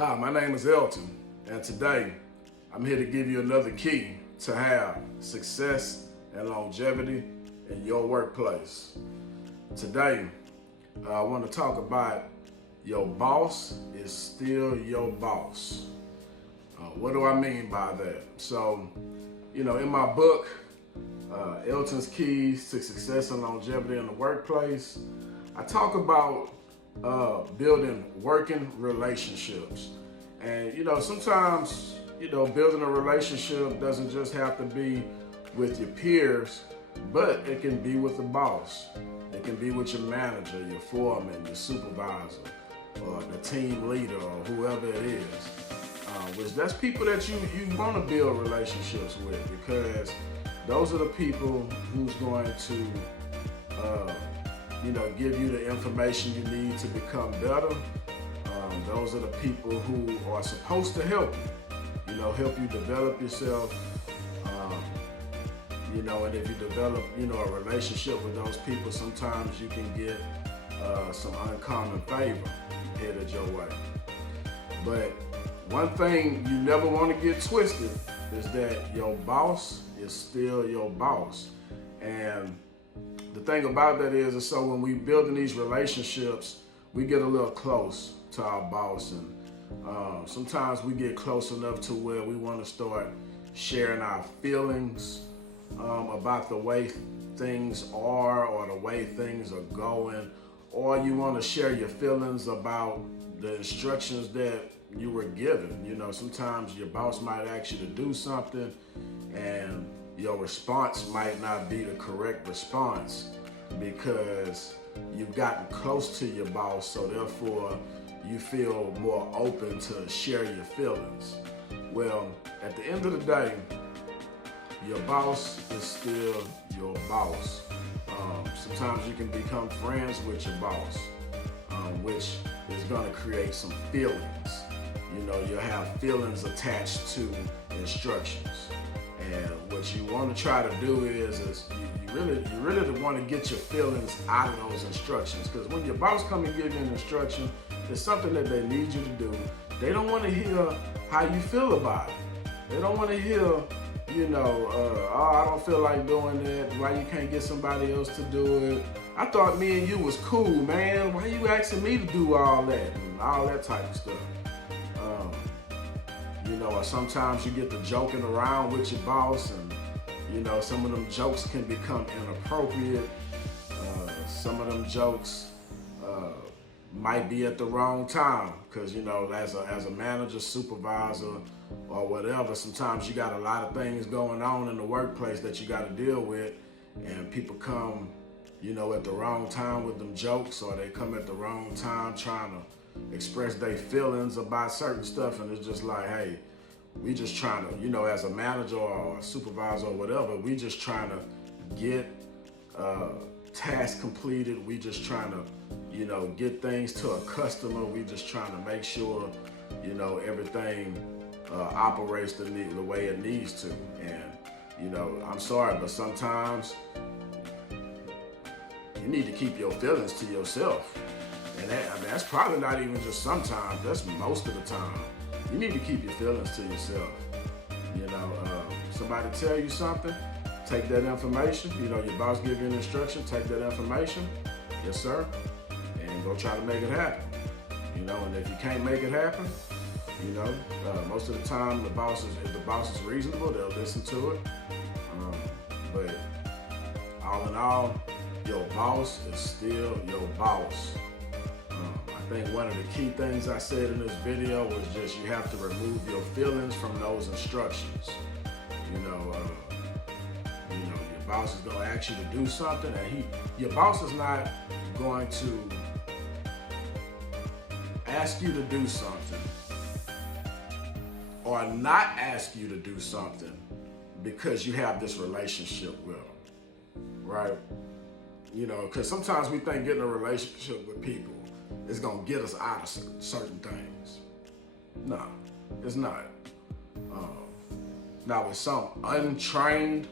Hi, my name is Elton, and today I'm here to give you another key to have success and longevity in your workplace. Today, I want to talk about your boss is still your boss. What do I mean by that? So, in my book, Elton's Keys to Success and Longevity in the Workplace, I talk about building working relationships. And sometimes building a relationship doesn't just have to be with your peers, but it can be with the boss. It can be with your manager, your foreman, your supervisor, or the team leader, or whoever it is. Which that's people that you want to build relationships with, because those are the people who's going to give you the information you need to become better. Those are the people who are supposed to help you, help you develop yourself. And if you develop, a relationship with those people, sometimes you can get some uncommon favor headed your way. But one thing you never want to get twisted is that your boss is still your boss. And the thing about that is so when we building these relationships, we get a little close to our boss, and sometimes we get close enough to where we want to start sharing our feelings about the way things are or the way things are going, or you want to share your feelings about the instructions that you were given. Sometimes your boss might ask you to do something and your response might not be the correct response because you've gotten close to your boss, so therefore you feel more open to share your feelings. Well, at the end of the day, your boss is still your boss. Sometimes you can become friends with your boss, which is going to create some feelings. You'll have feelings attached to instructions. And what you want to try to do is you really want to get your feelings out of those instructions, because when your boss comes and gives you an instruction, it's something that they need you to do. They don't want to hear how you feel about it. They don't want to hear, oh, I don't feel like doing that. Why you can't get somebody else to do it? I thought me and you was cool, man. Why you asking me to do all that? And all that type of stuff. Or sometimes you get to joking around with your boss, and some of them jokes can become inappropriate. Some of them jokes might be at the wrong time, because as a manager, supervisor, or whatever, sometimes you got a lot of things going on in the workplace that you got to deal with, and people come at the wrong time with them jokes, or they come at the wrong time trying to express their feelings about certain stuff, and it's just like, hey, we just trying to, as a manager or a supervisor or whatever, we just trying to get tasks completed. We just trying to, get things to a customer. We just trying to make sure, everything operates the way it needs to. And, I'm sorry, but sometimes you need to keep your feelings to yourself. And that's probably not even just sometimes, that's most of the time. You need to keep your feelings to yourself. Somebody tell you something, take that information. Your boss give you an instruction, take that information, yes sir, and go try to make it happen. And if you can't make it happen, most of the time if the boss is reasonable, they'll listen to it. But all in all, your boss is still your boss. I think one of the key things I said in this video was just you have to remove your feelings from those instructions. Your boss is going to ask you to do something, and your boss is not going to ask you to do something or not ask you to do something because you have this relationship with them, right? Because sometimes we think getting a relationship with people is going to get us out of certain things. No, it's not. Now, with some untrained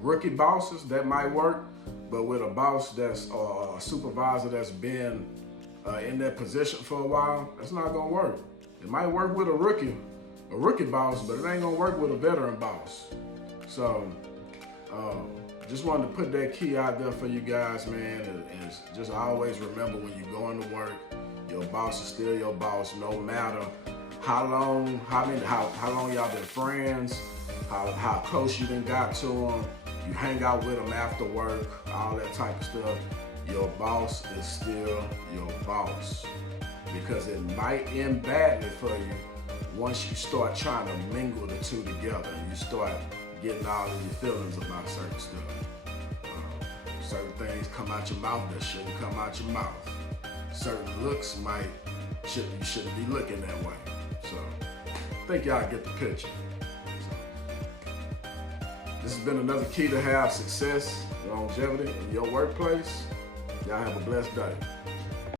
rookie bosses, that might work, but with a boss that's a supervisor that's been in that position for a while, that's not gonna work. It might work with a rookie boss, but it ain't gonna work with a veteran boss. So, just wanted to put that key out there for you guys, man. And just always remember, when you're going to work, your boss is still your boss, no matter how long y'all been friends, how close you done got to them, you hang out with them after work, all that type of stuff. Your boss is still your boss, because it might end badly for you once you start trying to mingle the two together and you start getting all of your feelings about certain stuff. Certain things come out your mouth that shouldn't come out your mouth. Certain looks you shouldn't be looking that way. So I think y'all get the picture. So, this has been another key to have success and longevity in your workplace. Y'all have a blessed day.